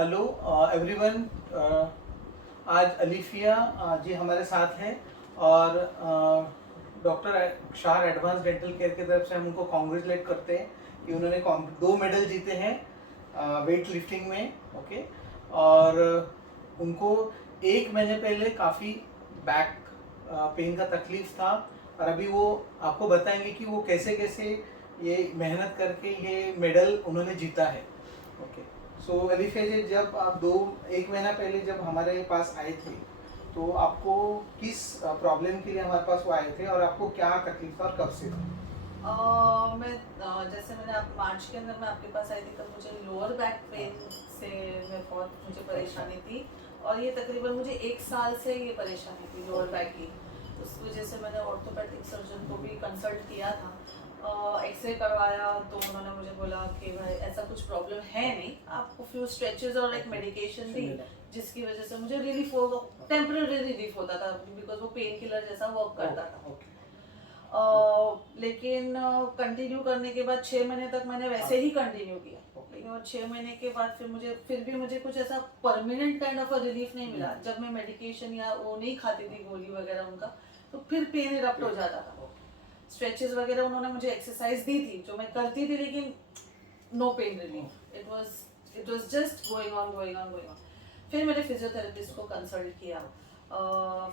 Hello everyone. आज अलीफिया जी हमारे साथ हैं और डॉक्टर शार एडवांस डेंटल केयर की तरफ से हम उनको कॉन्ग्रेचुलेट करते हैं कि उन्होंने 2 मेडल जीते हैं वेट लिफ्टिंग में। ओके। और उनको 1 महीने पहले काफ़ी बैक पेन का तकलीफ था और अभी वो आपको बताएंगे कि वो कैसे कैसे ये मेहनत करके ये मेडल उन्होंने जीता है। ओके। सो अलीफिया जी, जब आप 1 महीना पहले जब हमारे पास आए थे तो आपको किस प्रॉब्लम के लिए हमारे पास वो आए थे और आपको क्या तकलीफ था और कब से था? जैसे मैंने आप मार्च के अंदर मैं आपके पास आई थी तब मुझे लोअर बैक पेन से मैं बहुत मुझे परेशानी थी। और ये तकरीबन मुझे 1 साल से ये परेशानी थी लोअर बैक की। उस वजह से मैंने ऑर्थोपेडिक सर्जन को भी कंसल्ट किया था। एक्सरे करवाया तो उन्होंने मुझे बोला कि भाई ऐसा कुछ प्रॉब्लम है नहीं, आपको फ्यू स्ट्रेचेस और एक मेडिकेशन दी जिसकी वजह से मुझे रिलीफ हो, टेम्पररी रिलीफ होता था बिकॉज वो पेन किलर जैसा वर्क करता था। लेकिन कंटिन्यू करने के बाद 6 महीने तक मैंने वैसे ही कंटिन्यू किया। लेकिन और 6 महीने के बाद फिर भी मुझे कुछ ऐसा परमानेंट काइंड ऑफ रिलीफ नहीं मिला। जब मैं मेडिकेशन या वो नहीं खाती थी गोली वगैरह उनका, तो फिर पेन इरप्ट हो जाता था। स्ट्रेचेस वगैरह उन्होंने मुझे एक्सरसाइज दी थी जो मैं करती थी, लेकिन no pain relief. It was just going on. फिर मैंने फिजियोथेरेपिस्ट को कंसल्ट किया।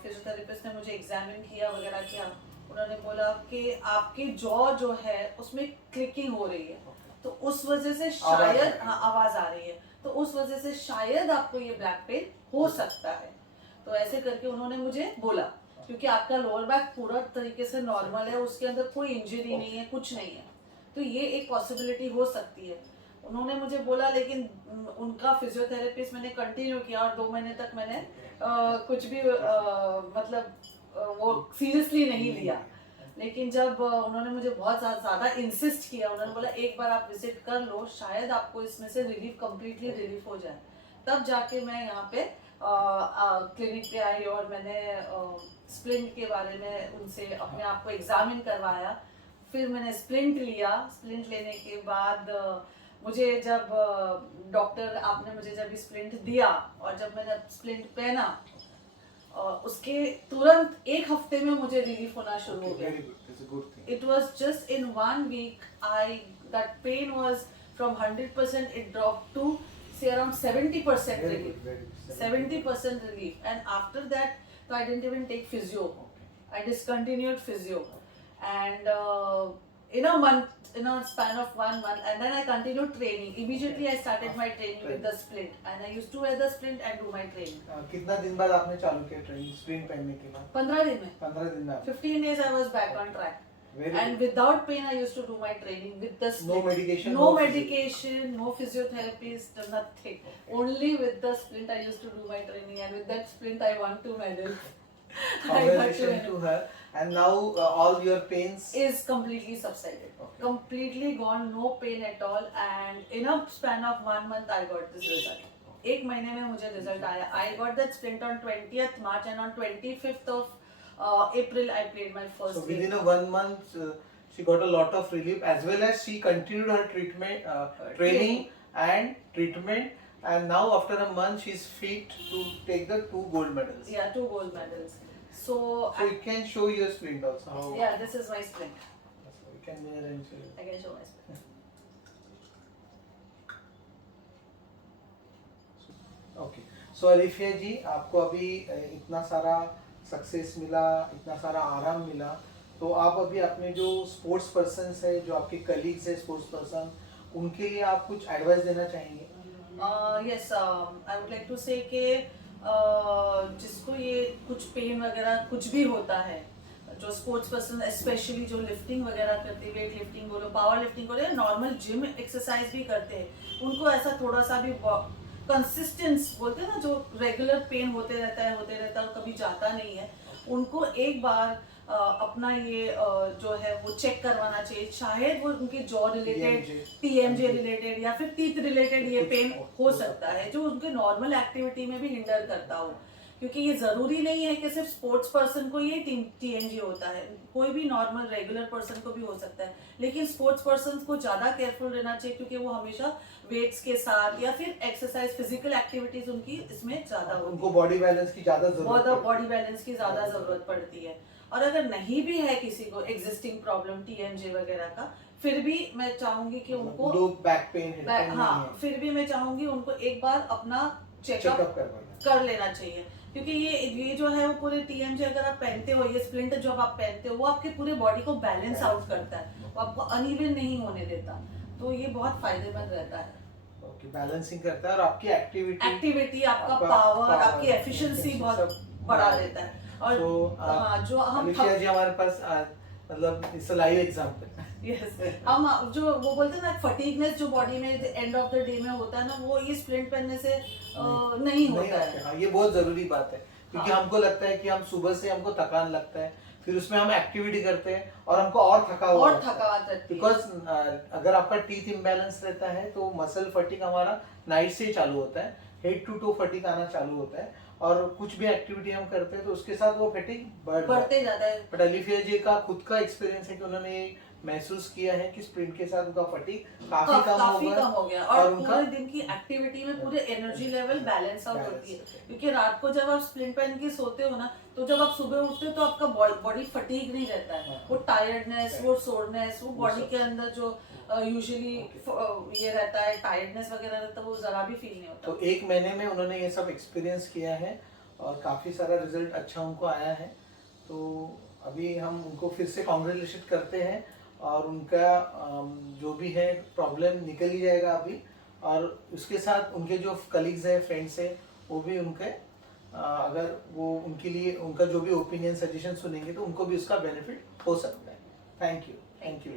फिजियोथेरेपिस्ट ने मुझे एग्जामिन किया वगैरह किया। उन्होंने बोला कि आपकी जॉ जो है उसमें क्लिकिंग हो रही है, तो उस वजह से शायद आवाज आ रही है, तो उस वजह से शायद आपको ये ब्लैक पेन हो सकता है। तो ऐसे करके उन्होंने मुझे बोला, क्योंकि आपका लोअर बैक पूरा तरीके से नॉर्मल है, उसके अंदर कोई इंजरी नहीं है, कुछ नहीं है, तो ये एक पॉसिबिलिटी हो सकती है। उन्होंने मुझे बोला, लेकिन उनका फिजियोथेरेपिस्ट मैंने कंटिन्यू किया और 2 महीने तक मैंने कुछ भी मतलब वो सीरियसली नहीं लिया। लेकिन जब उन्होंने मुझे बहुत ज़्यादा इंसिस्ट किया, उन्होंने बोला एक बार आप विजिट कर लो, शायद आपको इसमें से रिलीफ कम्प्लीटली रिलीफ हो जाए। तब जाके मैं यहाँ पे क्लिनिक पे आई और मैंने स्प्लिंट के बारे में उनसे अपने आप को एग्जामिन करवाया। फिर मैंने स्प्लिंट लिया। स्प्लिंट लेने के बाद मुझे जब डॉक्टर आपने मुझे जब स्प्लिंट दिया और जब मैंने स्प्लिंट पहना, उसके तुरंत 1 हफ्ते में मुझे रिलीफ होना शुरू हो गया। It was just in 1 week I that pain was from 100% it drop to say around 70% relief. 70% relief, and after that so I didn't even take physio. I discontinued physio, and in a span of 1 month, and then I continued training. Immediately I started my training with the splint, and I used to wear the splint and do my training. कितना दिन बाद आपने चालू किया training sprint पहनने के बाद? 15 दिन में 15 दिन में 15 days I was back on track. Very And good. without pain I used to do my training with the splint. No medication, no no medication, no physiotherapist, nothing. Only with the splint I used to do my training, and with that splint I won 2 medals. Congratulations to her. And now all your pains is completely subsided. Okay. Completely gone, no pain at all, and in a span of 1 month I got this result. 1 महीने में मुझे result आया. I got that splint on 20th March, and on 25th of April I played my first So game. within a 1 month, she got a lot of relief, as well as she continued her training and treatment. And now after a month, she's fit to take the 2 gold medals. Yeah, 2 gold medals. So you can show your sprint also. How yeah, this is my sprint. So you can wear and show. I can show my sprint. Okay. So Alifiya ji, आपको अभी इतना सारा success मिला, इतना सारा आराम मिला, तो आप अभी अपने जो स्पोर्ट्स पर्सन है, जो आपके कलीग्स है स्पोर्ट्स पर्सन, उनके लिए आप कुछ एडवाइस देना चाहेंगे? Yes, I would like to say कि जिसको ये कुछ पेन वगैरह कुछ भी होता है, जो स्पोर्ट्स पर्सन स्पेशली जो लिफ्टिंग वगैरह करते हैं, वेट लिफ्टिंग बोलो, पावर लिफ्टिंग बोलो, नॉर्मल जिम एक्सरसाइज भी करते हैं, उनको ऐसा थोड़ा सा भी कंसिस्टेंस बोलते हैं ना, जो रेगुलर पेन होते रहता है और कभी जाता नहीं है, उनको एक बार अपना ये जो है वो चेक करवाना चाहिए। शायद वो उनके जॉ रिलेटेड, टीएमजे रिलेटेड या फिर टीथ रिलेटेड ये पेन हो सकता है, जो उनके नॉर्मल एक्टिविटी में भी हिंडर करता हो। क्योंकि ये ज़रूरी नहीं है कि सिर्फ स्पोर्ट्स पर्सन को ये TNG होता है, कोई भी नॉर्मल रेगुलर पर्सन को भी हो सकता है, लेकिन स्पोर्ट्स पर्सन को ज़्यादा केयरफुल रहना चाहिए क्योंकि वो हमेशा वेट्स के साथ या फिर एक्सरसाइज फिजिकल एक्टिविटीज उनकी इसमें ज़्यादा होती है, उनको बॉडी बैलेंस की ज़्यादा ज़रूरत है। बॉडी बैलेंस की ज़्यादा ज़रूरत पड़ती है। और अगर नहीं भी है किसी को एग्जिस्टिंग प्रॉब्लम TMJ वगैरह का, फिर भी मैं चाहूंगी कि उनको बैक पेन, हेड पेन नहीं हाँ, है, फिर भी मैं चाहूंगी उनको एक बार अपना चेकअप चेकअप कर लेना चाहिए, क्योंकि ये जो है वो पूरे TMJ अगर आप पहनते हो, ये स्प्लिंट जब आप पहनते हो, वो आपके पूरे बॉडी को बैलेंस आउट करता है, वो आपको अनइवन नहीं होने देता, तो ये बहुत फायदेमंद रहता है। ओके, बैलेंसिंग करता है और आपकी एक्टिविटी आपका पावर, आपकी एफिशिएंसी बहुत बढ़ा देता है। और हाँ, जो हम अलिफिया जी हमारे पास मतलब it's a live example. Yes, हम जो वो बोलते हैं ना फटीगनेस जो बॉडी में एंड ऑफ द डे में होता है ना, वो ये स्प्लिंट पहनने से नहीं होता है। हाँ, ये बहुत जरूरी बात है, क्योंकि हाँ। हमको लगता है कि हम सुबह से हमको थकान लगता है, फिर उसमें हम एक्टिविटी करते हैं और हमको और थकावट रहती है। बिकॉज अगर आपका टीथ इम्बैलेंस रहता है तो मसल फटीग हमारा नाइट से चालू होता है, हेड टू टो फटीग आना चालू होता है, और कुछ भी एक्टिविटी हम करते हैं तो उसके साथ वो फटीग बढ़ते जाता है। बट अलिफिया जी का खुद का एक्सपीरियंस है कि उन्होंने ये महसूस किया है कि स्प्रिंट के साथ उनका फटीग काफी कम हो गया और पूरे दिन की एक्टिविटी में पूरे एनर्जी लेवल बैलेंस आउट होती है, क्योंकि रात को जब आप स्प्लिंट पहन के सोते हो ना, तो जब आप सुबह उठते हो तो आपका बॉडी फटीग नहीं रहता है, वो टायर्डनेस, वो सोरनेस, वो बॉडी के अंदर जो यूजुअली ये रहता है टायर्डनेस वगैरह रहता है, वो जरा भी फील नहीं होता। तो 1 महीने में उन्होंने ये सब एक्सपीरियंस किया है और काफ़ी सारा रिजल्ट अच्छा उनको आया है। तो अभी हम उनको फिर से कॉन्ग्रेचुलेशन करते हैं और उनका जो भी है प्रॉब्लम निकल ही जाएगा अभी, और उसके साथ उनके जो कलीग्स है, फ्रेंड्स है, वो भी उनके अगर वो उनके लिए उनका जो भी ओपिनियन सजेशन सुनेंगे तो उनको भी उसका बेनिफिट हो सकता है। Thank you.